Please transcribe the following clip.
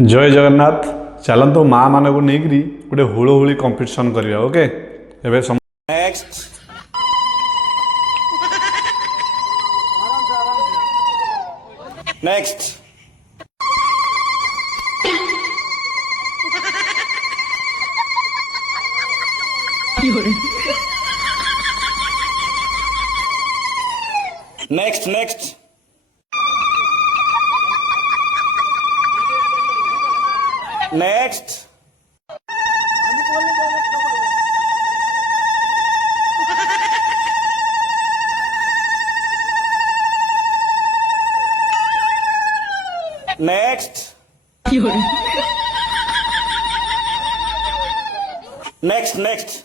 जय जगन्नाथ। चलतु माँ मान को लेकरी गोटे हुलहुली कंपटीशन करवा। ओके एबे next next next next next next next next